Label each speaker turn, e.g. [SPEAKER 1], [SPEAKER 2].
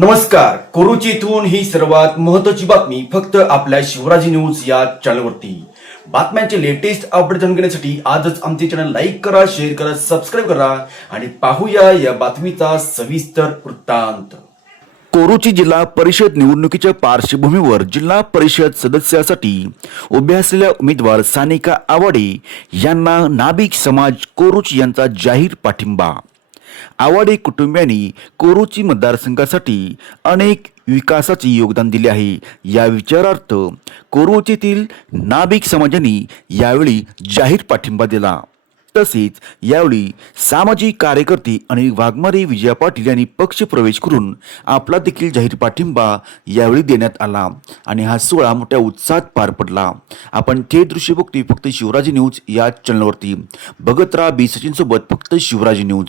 [SPEAKER 1] नमस्कार. कोरुची इथून ही सर्वात महत्वाची बातमी फक्त आपल्या शिवराजी न्यूज या चॅनलवरती. बातम्यांचे लेटेस्ट अपडेट जाणून घेण्यासाठी आजच आमचे चॅनल लाईक करा शेअर करा सबस्क्राईब करा आणि पाहूया या बातमीचा सविस्तर वृत्तांत. कोरुची जिल्हा परिषद निवडणुकीच्या पार्श्वभूमीवर जिल्हा परिषद सदस्यासाठी उभ्या असलेल्या उमेदवार सानिका आवाडे यांना नाभिक समाज कोरुची यांचा जाहीर पाठिंबा. आवाडे कुटुंबियांनी कोरुची मतदारसंघासाठी अनेक विकासाचे योगदान दिले आहे. या विचारार्थ कोरुचीतील नाभिक समाजाने यावेळी जाहीर पाठिंबा दिला. तसेच यावेळी सामाजिक कार्यकर्ते आणि वाघमारे विजया पाटील यांनी पक्ष प्रवेश करून आपला देखील जाहीर पाठिंबा यावेळी देण्यात आला आणि हा सोहळा मोठ्या उत्साहात पार पडला. आपण थेट दृश्य बघतोय फक्त शिवराजी न्यूज या चॅनलवरती. बघत राहा बी सचिनसोबत फक्त शिवराजी न्यूज.